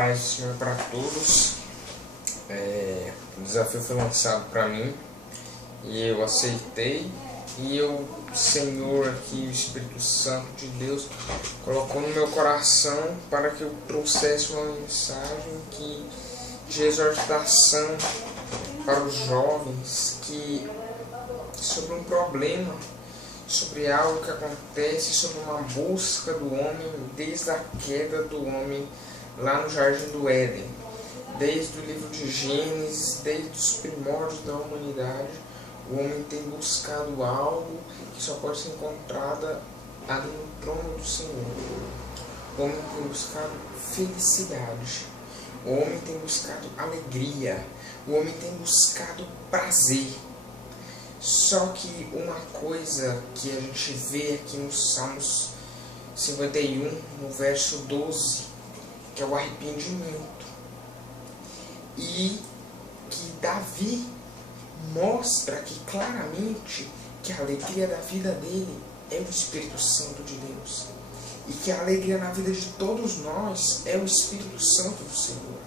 Paz do Senhor para todos. O desafio foi lançado para mim e eu aceitei. E o Senhor aqui, o Espírito Santo de Deus, colocou no meu coração para que eu trouxesse uma mensagem de exortação para os jovens sobre um problema, sobre algo que acontece, sobre uma busca do homem desde a queda do homem lá no Jardim do Éden. Desde o livro de Gênesis, desde os primórdios da humanidade, o homem tem buscado algo que só pode ser encontrado ali no trono do Senhor. O homem tem buscado felicidade. O homem tem buscado alegria. O homem tem buscado prazer. Só que uma coisa que a gente vê aqui no Salmos 51, no verso 12, que é o arrependimento. E que Davi mostra aqui claramente que a alegria da vida dele é o Espírito Santo de Deus. E que a alegria na vida de todos nós é o Espírito Santo do Senhor.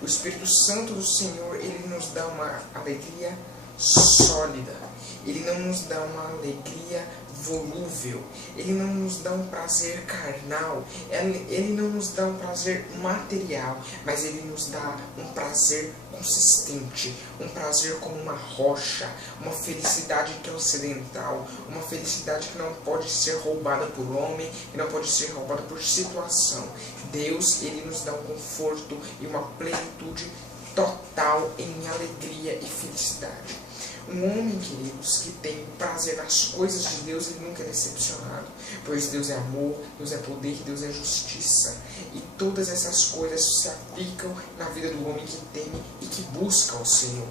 O Espírito Santo do Senhor, ele nos dá uma alegria sólida. Ele não nos dá uma alegria volúvel. Ele não nos dá um prazer carnal. Ele não nos dá um prazer material. Mas ele nos dá um prazer consistente. Um prazer como uma rocha. Uma felicidade transcendental. Uma felicidade que não pode ser roubada por homem. Que não pode ser roubada por situação. Deus, ele nos dá um conforto e uma plenitude total em alegria e felicidade. Um homem, queridos, que tem prazer nas coisas de Deus, ele nunca é decepcionado. Pois Deus é amor, Deus é poder, Deus é justiça. E todas essas coisas se aplicam na vida do homem que teme e que busca o Senhor.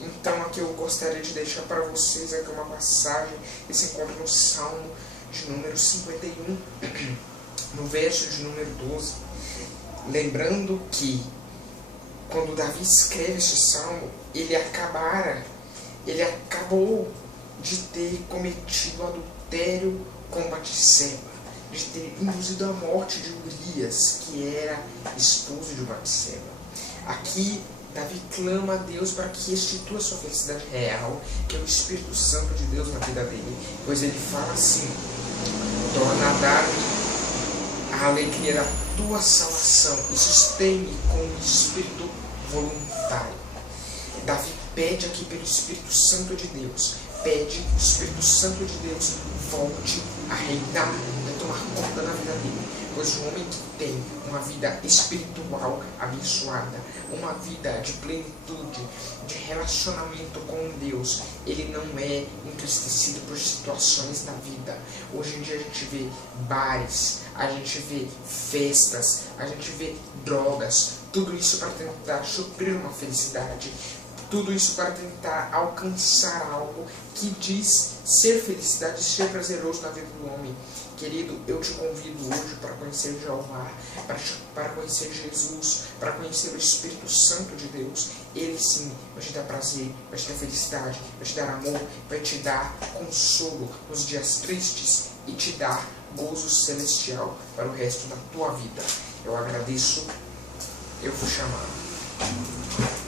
Então aqui eu gostaria de deixar para vocês aqui uma passagem que se encontra no Salmo de número 51, no verso de número 12. Lembrando que quando Davi escreve este salmo, ele acabou de ter cometido adultério com Batseba, de ter induzido a morte de Urias, que era esposo de Batseba. Aqui, Davi clama a Deus para que restitua sua felicidade real, que é o Espírito Santo de Deus na vida dele. Pois ele fala assim: torna a dar-me a alegria da tua salvação e sustém-me com o Espírito voluntário. Davi pede aqui pelo Espírito Santo de Deus. Pede que o Espírito Santo de Deus volte a reinar, a tomar conta da vida dele. Pois o homem que tem uma vida espiritual abençoada, uma vida de plenitude, de relacionamento com Deus, ele não é entristecido por situações da vida. Hoje em dia a gente vê bares, a gente vê festas, a gente vê drogas, tudo isso para tentar suprir uma felicidade. Tudo isso para tentar alcançar algo que diz ser felicidade e ser prazeroso na vida do homem. Querido, eu te convido hoje para conhecer Jeová, para conhecer Jesus, para conhecer o Espírito Santo de Deus. Ele sim vai te dar prazer, vai te dar felicidade, vai te dar amor, vai te dar consolo nos dias tristes e te dar gozo celestial para o resto da tua vida. Eu agradeço, eu vou chamar.